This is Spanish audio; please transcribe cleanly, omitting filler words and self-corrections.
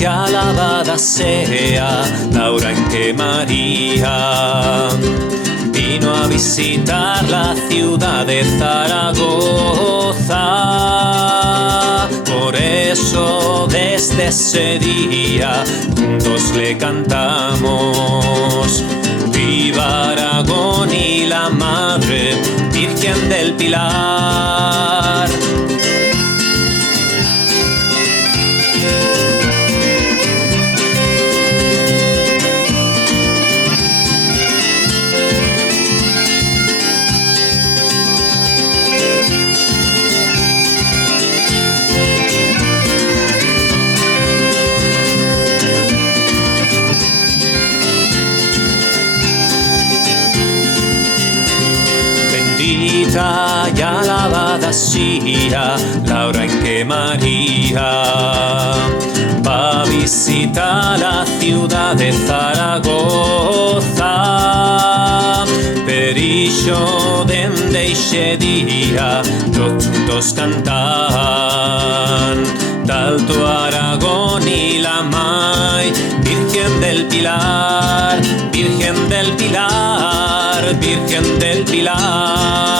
y alabada sea la hora en que María vino a visitar la ciudad de Zaragoza. Por eso desde ese día juntos le cantamos: viva Aragón y la Madre Virgen del Pilar. Bendita y alabada sea la hora en que María va a visitar la ciudad de Zaragoza. Per ixo dende ixe dia tots juntos cantan d'Alto Aragón y la May Virgen del Pilar, Virgen del Pilar, Virgen del Pilar.